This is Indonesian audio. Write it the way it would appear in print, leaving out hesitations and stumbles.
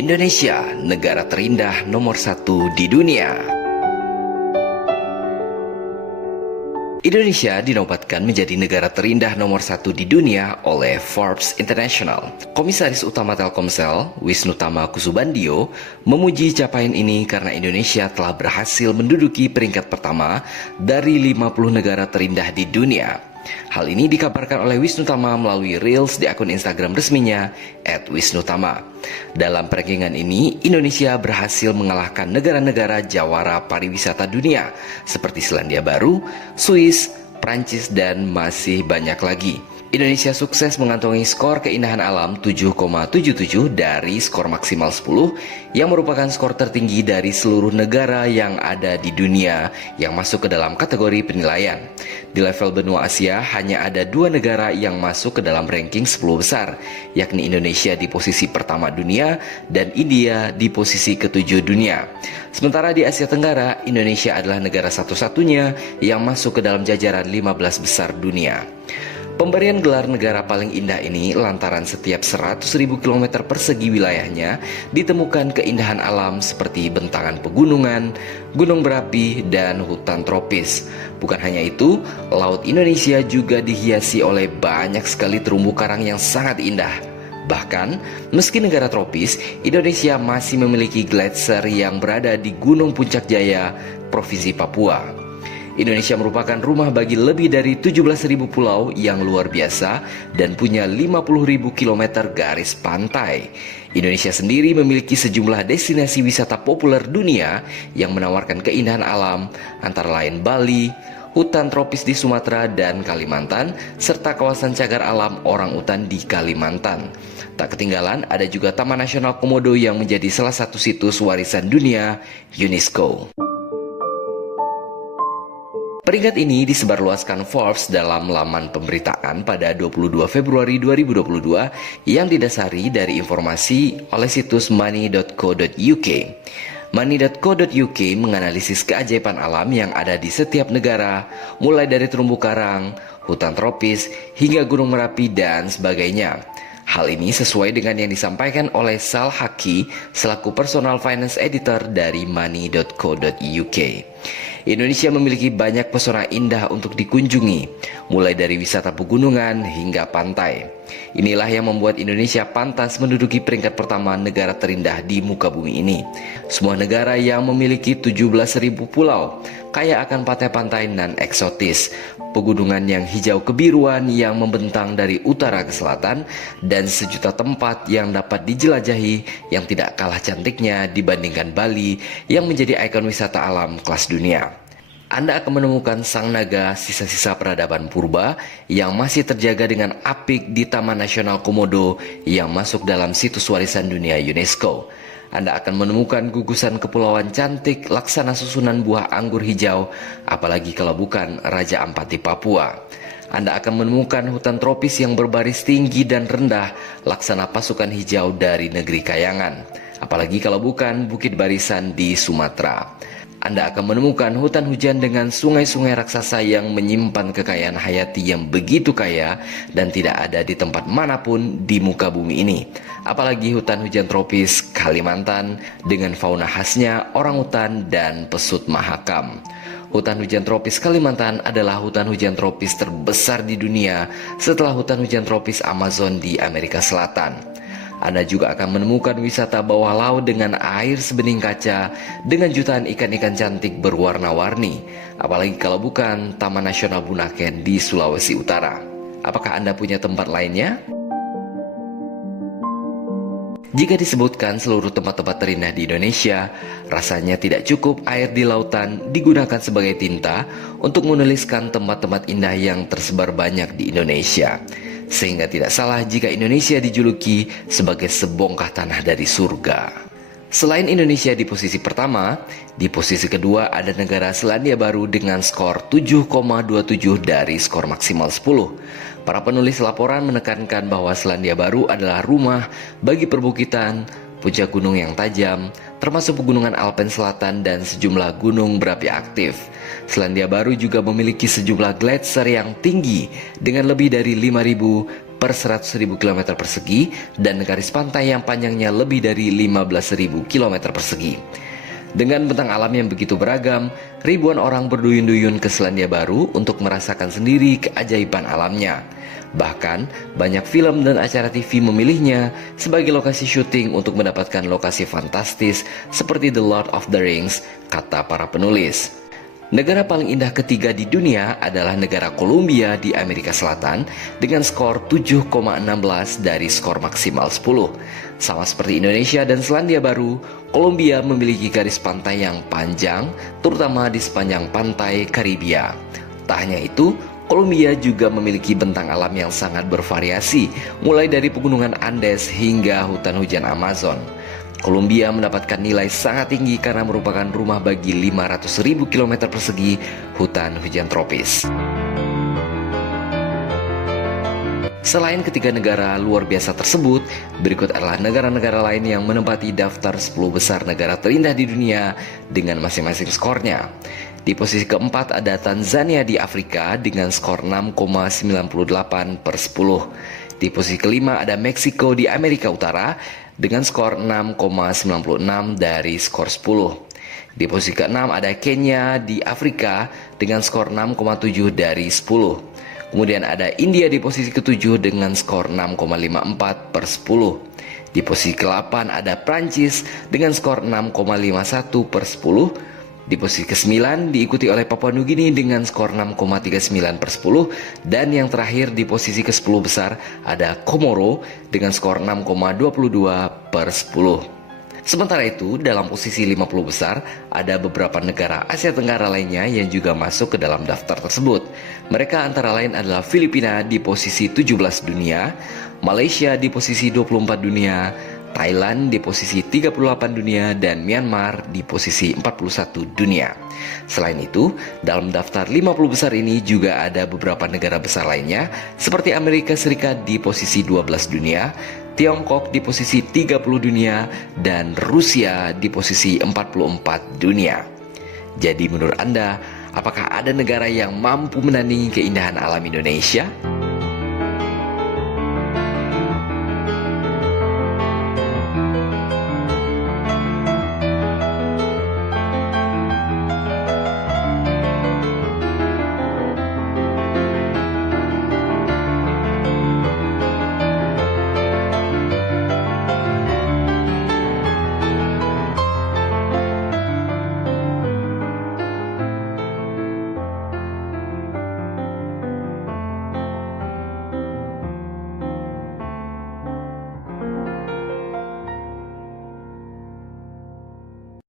Indonesia, negara terindah nomor 1 di dunia. Indonesia dinobatkan menjadi negara terindah nomor 1 di dunia oleh Forbes International. Komisaris Utama Telkomsel, Wisnutama Kusubandio, memuji capaian ini karena Indonesia telah berhasil menduduki peringkat pertama dari 50 negara terindah di dunia. Hal ini dikabarkan oleh Wisnutama melalui Reels di akun Instagram resminya @wisnutama. Dalam rankingan ini, Indonesia berhasil mengalahkan negara-negara jawara pariwisata dunia seperti Selandia Baru, Swiss, Prancis, dan masih banyak lagi. Indonesia sukses mengantongi skor keindahan alam 7,77 dari skor maksimal 10 yang merupakan skor tertinggi dari seluruh negara yang ada di dunia yang masuk ke dalam kategori penilaian. Di level benua Asia hanya ada 2 negara yang masuk ke dalam ranking 10 besar, yakni Indonesia di posisi pertama dunia dan India di posisi ke-7 dunia. Sementara di Asia Tenggara, Indonesia adalah negara satu-satunya yang masuk ke dalam jajaran 15 besar dunia. Pemberian gelar negara paling indah ini lantaran setiap 100.000 km persegi wilayahnya ditemukan keindahan alam seperti bentangan pegunungan, gunung berapi, dan hutan tropis. Bukan hanya itu, laut Indonesia juga dihiasi oleh banyak sekali terumbu karang yang sangat indah. Bahkan, meski negara tropis, Indonesia masih memiliki gletser yang berada di Gunung Puncak Jaya, Provinsi Papua. Indonesia merupakan rumah bagi lebih dari 17.000 pulau yang luar biasa dan punya 50.000 km garis pantai. Indonesia sendiri memiliki sejumlah destinasi wisata populer dunia yang menawarkan keindahan alam, antara lain Bali, hutan tropis di Sumatera dan Kalimantan, serta kawasan cagar alam orangutan di Kalimantan. Tak ketinggalan, ada juga Taman Nasional Komodo yang menjadi salah satu situs warisan dunia UNESCO. Peringkat ini disebarluaskan Forbes dalam laman pemberitaan pada 22 Februari 2022 yang didasari dari informasi oleh situs money.co.uk. Money.co.uk menganalisis keajaiban alam yang ada di setiap negara, mulai dari terumbu karang, hutan tropis, hingga gunung Merapi dan sebagainya. Hal ini sesuai dengan yang disampaikan oleh Sal Haki selaku personal finance editor dari money.co.uk. Indonesia memiliki banyak pesona indah untuk dikunjungi, mulai dari wisata pegunungan hingga pantai. Inilah yang membuat Indonesia pantas menduduki peringkat pertama negara terindah di muka bumi ini. Sebuah negara yang memiliki 17.000 pulau, kaya akan pantai-pantai nan eksotis, pegunungan yang hijau kebiruan yang membentang dari utara ke selatan, dan sejuta tempat yang dapat dijelajahi yang tidak kalah cantiknya dibandingkan Bali yang menjadi ikon wisata alam kelas dunia. Anda akan menemukan sang naga sisa-sisa peradaban purba yang masih terjaga dengan apik di Taman Nasional Komodo yang masuk dalam situs warisan dunia UNESCO. Anda akan menemukan gugusan kepulauan cantik laksana susunan buah anggur hijau, apalagi kalau bukan Raja Ampat di Papua. Anda akan menemukan hutan tropis yang berbaris tinggi dan rendah laksana pasukan hijau dari negeri Kayangan, apalagi kalau bukan Bukit Barisan di Sumatera. Anda akan menemukan hutan hujan dengan sungai-sungai raksasa yang menyimpan kekayaan hayati yang begitu kaya dan tidak ada di tempat manapun di muka bumi ini. Apalagi hutan hujan tropis Kalimantan dengan fauna khasnya orangutan dan pesut mahakam. Hutan hujan tropis Kalimantan adalah hutan hujan tropis terbesar di dunia setelah hutan hujan tropis Amazon di Amerika Selatan. Anda juga akan menemukan wisata bawah laut dengan air sebening kaca dengan jutaan ikan-ikan cantik berwarna-warni, apalagi kalau bukan Taman Nasional Bunaken di Sulawesi Utara. Apakah Anda punya tempat lainnya? Jika disebutkan seluruh tempat-tempat terindah di Indonesia, rasanya tidak cukup air di lautan digunakan sebagai tinta untuk menuliskan tempat-tempat indah yang tersebar banyak di Indonesia. Sehingga tidak salah jika Indonesia dijuluki sebagai sebongkah tanah dari surga. Selain Indonesia di posisi pertama, di posisi kedua ada negara Selandia Baru dengan skor 7,27 dari skor maksimal 10. Para penulis laporan menekankan bahwa Selandia Baru adalah rumah bagi perbukitan, puncak gunung yang tajam, termasuk pegunungan Alpen Selatan dan sejumlah gunung berapi aktif. Selandia Baru juga memiliki sejumlah gletser yang tinggi dengan lebih dari 5.000 per 100.000 km persegi dan garis pantai yang panjangnya lebih dari 15.000 km persegi. Dengan bentang alam yang begitu beragam, ribuan orang berduyun-duyun ke Selandia Baru untuk merasakan sendiri keajaiban alamnya. Bahkan, banyak film dan acara TV memilihnya sebagai lokasi syuting untuk mendapatkan lokasi fantastis seperti The Lord of the Rings, kata para penulis. Negara paling indah ketiga di dunia adalah negara Kolombia di Amerika Selatan dengan skor 7,16 dari skor maksimal 10. Sama seperti Indonesia dan Selandia Baru, Kolombia memiliki garis pantai yang panjang, terutama di sepanjang pantai Karibia. Tak hanya itu, Kolombia juga memiliki bentang alam yang sangat bervariasi, mulai dari pegunungan Andes hingga hutan hujan Amazon. Kolombia mendapatkan nilai sangat tinggi karena merupakan rumah bagi 500.000 km persegi hutan hujan tropis. Selain ketiga negara luar biasa tersebut, berikut adalah negara-negara lain yang menempati daftar 10 besar negara terindah di dunia dengan masing-masing skornya. Di posisi keempat ada Tanzania di Afrika dengan skor 6,98 per 10. Di posisi kelima ada Meksiko di Amerika Utara dengan skor 6,96 dari skor 10. Di posisi keenam ada Kenya di Afrika dengan skor 6,7 dari 10. Kemudian ada India di posisi ketujuh dengan skor 6,54 per 10. Di posisi ke-8 ada Prancis dengan skor 6,51 per 10. Di posisi ke-9 diikuti oleh Papua Nugini dengan skor 6,39 per 10. Dan yang terakhir di posisi ke-10 besar ada Komoro dengan skor 6,22 per 10. Sementara itu, dalam posisi 50 besar, ada beberapa negara Asia Tenggara lainnya yang juga masuk ke dalam daftar tersebut. Mereka antara lain adalah Filipina di posisi 17 dunia, Malaysia di posisi 24 dunia, Thailand di posisi 38 dunia, dan Myanmar di posisi 41 dunia. Selain itu, dalam daftar 50 besar ini juga ada beberapa negara besar lainnya, seperti Amerika Serikat di posisi 12 dunia, Tiongkok di posisi 30 dunia, dan Rusia di posisi 44 dunia. Jadi menurut Anda, apakah ada negara yang mampu menandingi keindahan alam Indonesia?